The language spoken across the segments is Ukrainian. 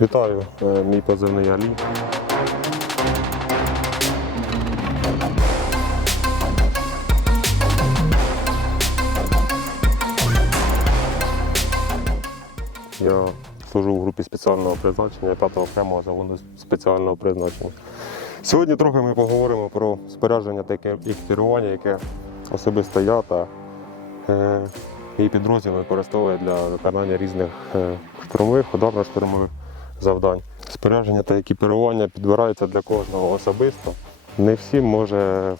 Вітаю, е, мій позивний Алі. Я служу в групі спеціального призначення 5-го окремого загону спеціального призначення. Сьогодні трохи ми поговоримо про спорядження та еки- екіпірування, яке особисто я та е, мій підрозділ використовує для виконання різних е, штурмових, ударно-штурмових завдань. Спорядження та екіпірування підбирається для кожного особисто. Не всім може,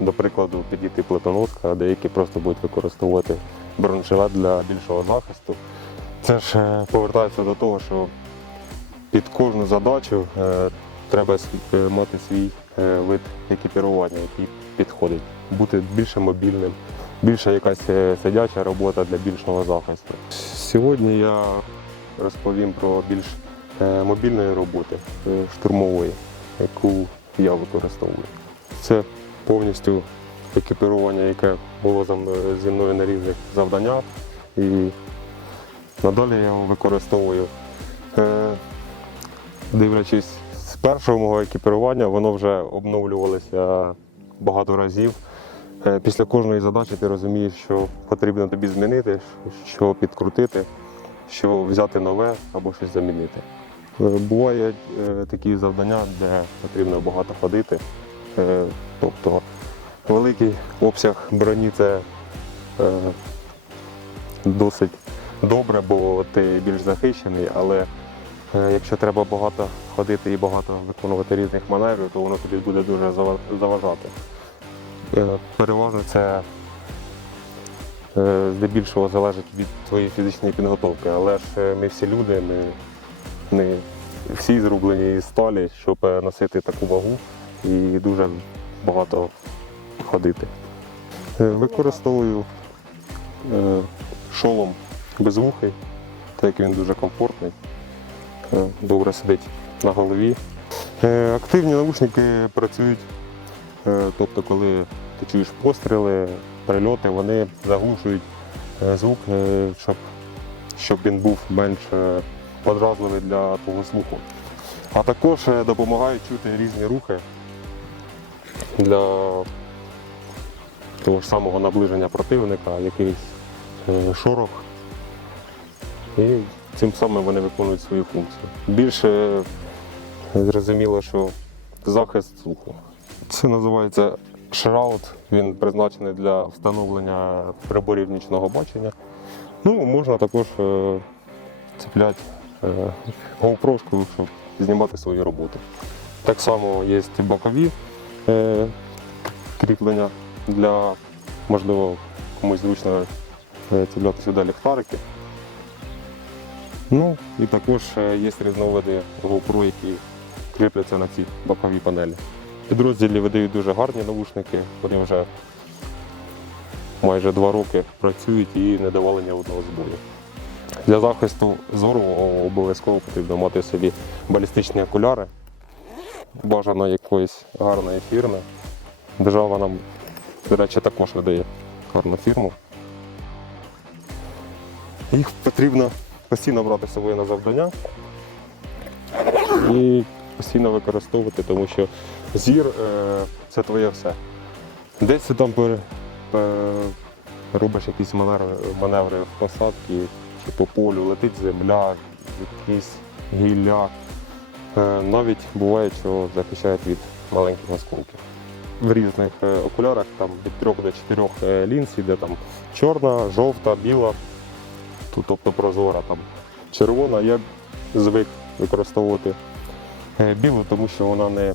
до прикладу, підійти плитоноска, а деякі просто будуть використовувати бронежилет для більшого захисту. Це ж е, повертається до того, що під кожну задачу е, треба е, мати свій вид екіпірування, який підходить, бути більше мобільним, більше якась сидяча робота для більшого захисту. Сьогодні я розповім про більш мобільної роботи е, штурмової, яку я використовую. Це повністю екіпірування, яке було зі мною на різних завданнях. І надалі я його використовую. Е, Дивлячись з першого мого екіпірування, воно вже обновлювалося багато разів. Е, Після кожної задачі ти розумієш, що потрібно тобі змінити, що підкрутити, що взяти нове або щось замінити. Е, Бувають е, такі завдання, де потрібно багато ходити. Е, Тобто великий обсяг броні це досить добре, бо ти більш захищений, але якщо треба багато ходити і багато виконувати різних маневрів, то воно тобі буде дуже заважати. Переважно це здебільшого залежить від твоєї фізичної підготовки, але ж ми всі люди, ми не всі зроблені із сталі, щоб е, носити таку вагу і дуже багато ходити. Е, Використовую е, шолом безвухий, так як він дуже комфортний, добре сидить на голові. Активні наушники працюють, тобто, коли ти чуєш постріли, прильоти, вони заглушують звук, щоб, щоб він був менш подразливий для твого слуху. А також е, допомагають чути різні рухи для того ж самого наближення противника, якийсь е, шорох. І цим самим вони виконують свою функцію. Більше е, зрозуміло, що захист слуху. Це називається шраут. Він призначений для встановлення приборів нічного бачення. Ну, можна також цепляти е, щоб знімати свої роботи. Так само є бокові е, кріплення для, можливо, комусь зручно е, сюди ліхтарики. Ну і також є різновиди GoPro, які кріпляться на ці бокові панелі. Підрозділі видають дуже гарні навушники, вони вже майже два роки працюють і не давали ні одного збою. Для захисту зору обов'язково потрібно мати собі балістичні окуляри, бажано якоїсь гарної фірми. Держава нам, до речі, також видає гарну фірму. Їх потрібно постійно брати з собою на завдання і постійно використовувати, тому що зір е, це твоє все. Десь ти там робиш якісь маневри, в посадці по полю, летить земля, якісь гілля. Е, навіть буває, що захищають від маленьких осколків. В різних е, окулярах там від 3 до 4 е, лінз іде там чорна, жовта, біла, тобто прозора там червона. Я звик використовувати білу, тому що вона не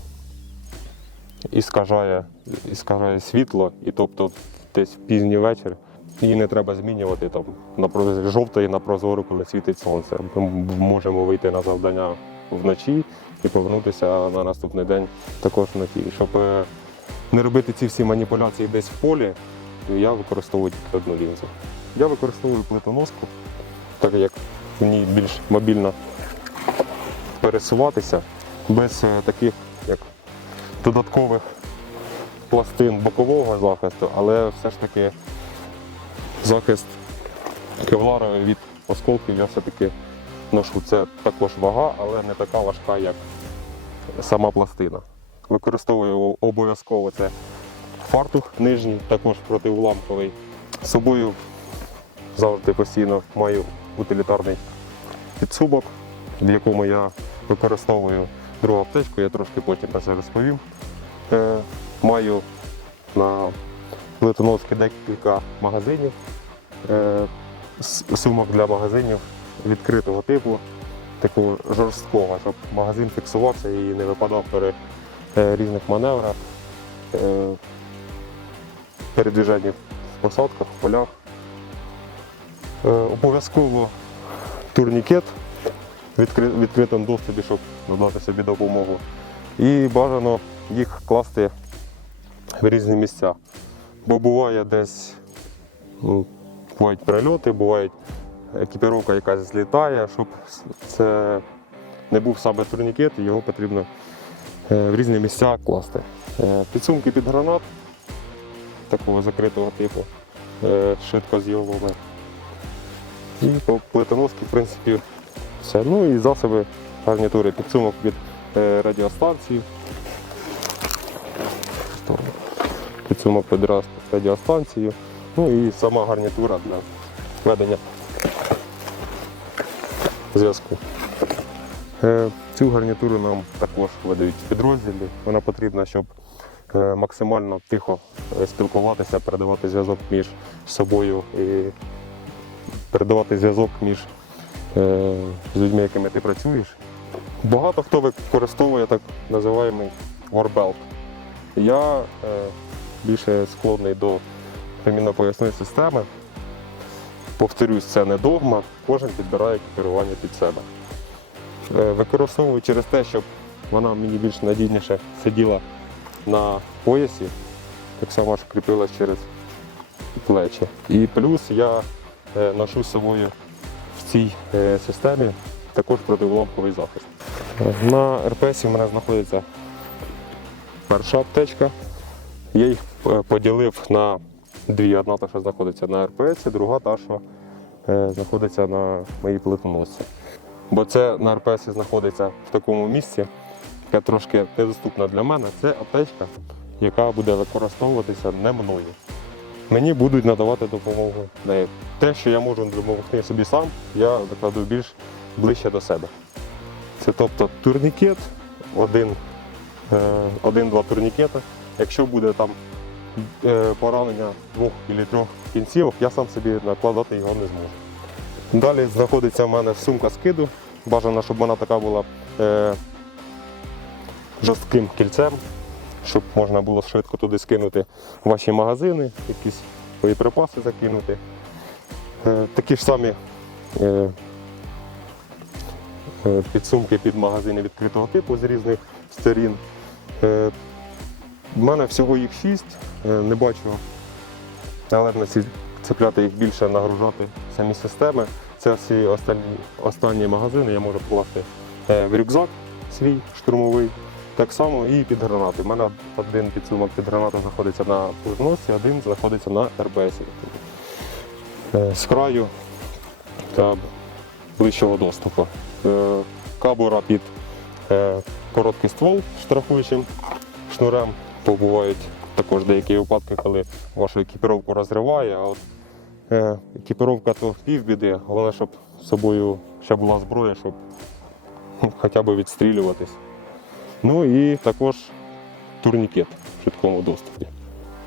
іскажає, іскажає світло, і тобто десь в пізній вечір її не треба змінювати там на жовтої на прозору, коли світить сонце. Ми можемо вийти на завдання вночі і повернутися на наступний день також вночі. Щоб е, не робити ці всі маніпуляції десь в полі, я використовую тільки одну лінзу. Я використовую плитоноску, так як в ній більш мобільно пересуватися без е, таких як додаткових пластин бокового захисту, але все ж таки захист кевларовий від осколків я все-таки ношу. Це також вага, але не така важка, як сама пластина. Використовую обов'язково це фартух нижній, також протиуламковий. З собою завжди постійно маю утилітарний підсумок, в якому я використовую другу аптечку, я трошки потім про це розповім. Е, маю на плитоноски декілька магазинів, е, сумок для магазинів відкритого типу, такого жорсткого, щоб магазин фіксувався і не випадав при е, різних маневрах, е, передвіженні в посадках, в полях. Обов'язково турнікет в відкри- відкритому доступі, щоб надати собі допомогу. І бажано їх класти в різні місця. Бо буває десь ну, бувають прильоти, бувають екіпіровка якась злітає, щоб це не був саме турнікет, його потрібно е, в різні місця класти. Е, Підсумки під гранат такого закритого типу, е, швидко зйомами. І по плитоноски, в принципі, все. Ну і засоби гарнітури, підсумок від радіостанції. Підсумок під раз- радіостанцію. Ну і сама гарнітура для ведення зв'язку. Е, Цю гарнітуру нам також видають підрозділі. Вона потрібна, щоб е, максимально тихо е, спілкуватися, передавати зв'язок між собою і передавати зв'язок між з людьми, якими ти працюєш. Багато хто використовує так називаємий warbelt. Я більше склонний до ремінно-поясної системи. Повторюсь, це не догма, кожен підбирає керування під себе. Е, Використовую через те, щоб вона мені більш надійніше сиділа на поясі, так само аж кріпилась через плечі. І плюс я е, ношу з собою в цій е, системі також противоломковий захист. На РПС у мене знаходиться перша аптечка. Я їх е, поділив на дві. Одна та, що знаходиться на РПС, друга та, що е, знаходиться на моїй плитоносці. Бо це на РПС знаходиться в такому місці, яке трошки недоступне для мене. Це аптечка, яка буде використовуватися не мною. Мені будуть надавати допомогу нею. Те, що я можу допомогти собі сам, я викладу більш ближче до себе. Це тобто турнікет, один, е, один-два турнікети. Якщо буде там е, поранення двох або трьох кінцівок, я сам собі накладати його не зможу. Далі знаходиться в мене сумка скиду. Бажано, щоб вона така була е, жорстким кільцем, щоб можна було швидко туди скинути ваші магазини, якісь боєприпаси закинути. Е, такі ж самі е, е, підсумки під магазини відкритого типу з різних сторін. Е, в мене всього їх шість, е, не бачу належності цепляти їх більше, нагружати самі системи. Це всі останні, останні магазини я можу покласти е, в рюкзак свій штурмовий. Так само і під гранати. У мене один підсумок під гранату знаходиться на плитоносці, один знаходиться на РПС. Е, З краю та ближчого доступу. Кабура під короткий ствол штрафуючим шнурем. Бо бувають також деякі випадки, коли вашу екіпіровку розриває, а от е, екіпіровка то півбіди, головне, щоб з собою ще була зброя, щоб ну, хоча б відстрілюватись. Ну і також турнікет в швидкому доступі.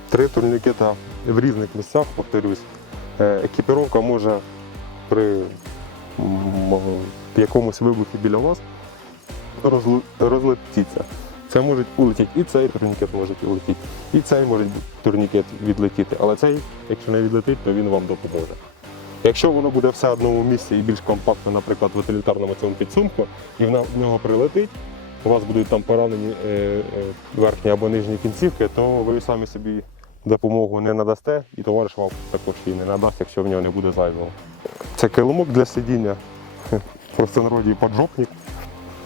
Три турнікета в різних місцях, повторюсь. Е, Екіпіровка може при якомусь вибухі біля вас розлетіться. Це може улетіти і цей турнікет може улетіти, і цей може турнікет відлетіти. Але цей, якщо не відлетить, то він вам допоможе. Якщо воно буде все одному місці і більш компактно, наприклад, в утилітарному цьому підсумку, і в нього прилетить, у вас будуть там поранені е, е, верхні або нижні кінцівки, то ви самі собі допомогу не надасте, і товариш вам також її не надасть, якщо в нього не буде зайвого. Це килимок для сидіння, в простонароді поджопник.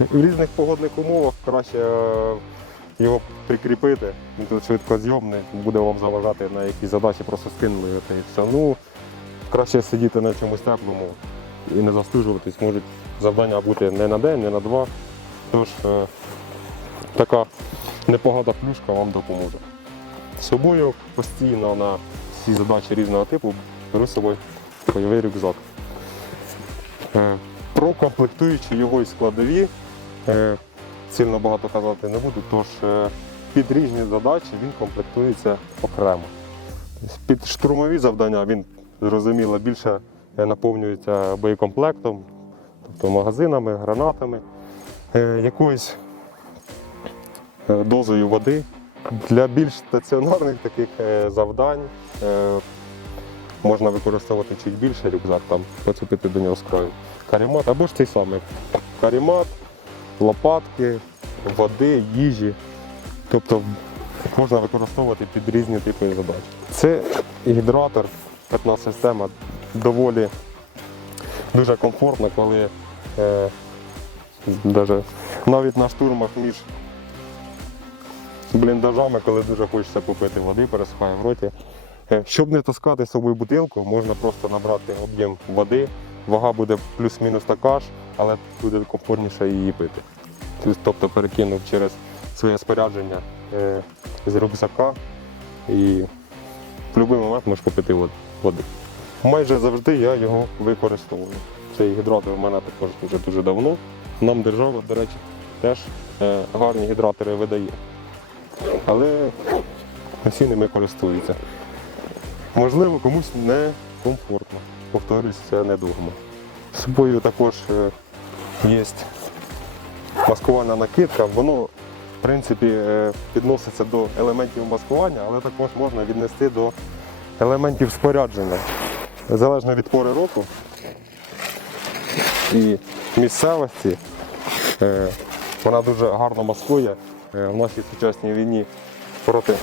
В різних погодних умовах краще е, його прикріпити. Він тут швидкозйомний, буде вам заважати на якісь задачі, просто скинули його і все. Ну, краще сидіти на чомусь теплому і не застужуватись, можуть завдання бути не на день, не на два. Тож е, така непогана плюшка вам допоможе. З собою постійно на всі задачі різного типу беру з собою бойовий рюкзак. Е, Про його і складові сильно багато казати не буду, тож е, під різні задачі він комплектується окремо. Під штурмові завдання він зрозуміло більше е, наповнюється боєкомплектом, тобто магазинами, гранатами, е, якоюсь е, дозою води. Для більш стаціонарних таких е, завдань е, можна використовувати чуть більше рюкзак, там поцепити до нього з краю. Карімат або ж цей самий карімат, лопатки, води, їжі. Тобто можна використовувати під різні типи задач. Це гідратор, питна система доволі дуже комфортна, коли е, даже навіть на штурмах між бліндажами, коли дуже хочеться попити води, пересихає в роті. Е, Щоб не таскати з собою бутилку, можна просто набрати об'єм води. Вага буде плюс-мінус така ж, але буде комфортніше її пити. Тобто перекинув через своє спорядження е, з рюкзака і в будь-який момент можеш попити вод- води. Майже завжди я його використовую. Цей гідратор у мене також вже дуже давно. Нам держава, до речі, теж е, гарні гідратори видає. Але всі ними користуються. Можливо, комусь не комфортно. Повторюсь, це не догма. З собою також е, є маскувальна накидка, воно в принципі е, підноситься до елементів маскування, але також можна віднести до елементів спорядження. Залежно від пори року і місцевості, е, вона дуже гарно маскує е, в нашій сучасній війні проти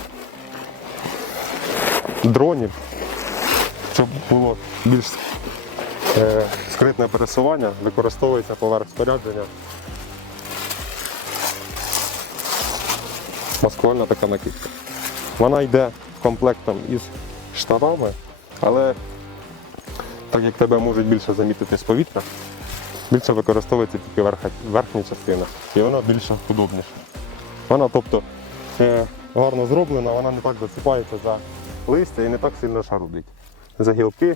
дронів, щоб було більш е, скритне пересування, використовується поверх спорядження. Маскувальна така накидка. Вона йде комплектом із штанами, але так як тебе можуть більше замітити з повітря, більше використовується тільки верха, верхня частина. І вона більш удобніша. Вона тобто е, гарно зроблена, вона не так засипається за листя і не так сильно шарудить. За гілки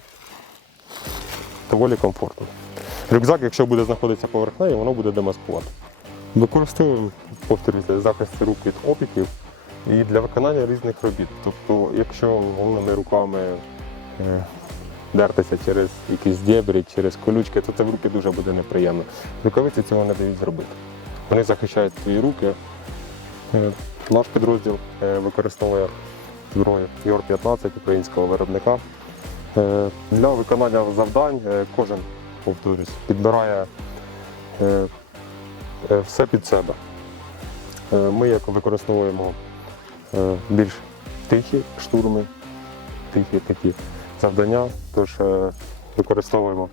доволі комфортно. Рюкзак, якщо буде знаходитися поверх неї, воно буде демаскувати. Використовуємо, повторюся, захист рук від опіків і для виконання різних робіт. Тобто, якщо головними руками е, дертися через якісь дєбрі, через колючки, то це в руки дуже буде неприємно. Рукавиці цього не дають зробити. Вони захищають твої руки. Е, Наш підрозділ е, використовує зброю Йор-15 українського виробника. Е, Для виконання завдань е, кожен, повторюсь, підбирає е, все під себе. Ми як використовуємо більш тихі штурми, тихі такі завдання, тож використовуємо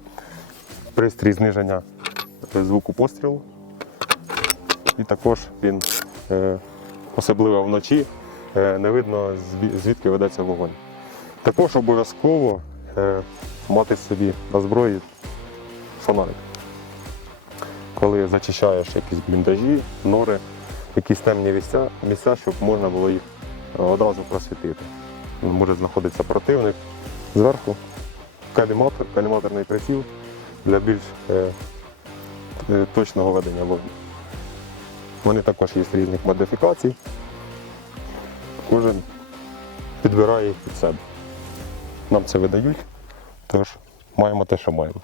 пристрій зниження звуку пострілу. І також він, особливо вночі, не видно звідки ведеться вогонь. Також обов'язково мати собі на зброї фонарик. Коли зачищаєш якісь бліндажі, нори, якісь темні місця, місця, щоб можна було їх е, одразу просвітити. Може знаходитися противник зверху, каліматор, каліматорний приціл для більш е, е, точного ведення вогню. Вони також є різних модифікацій. Кожен підбирає їх під себе. Нам це видають, тож маємо те, що маємо.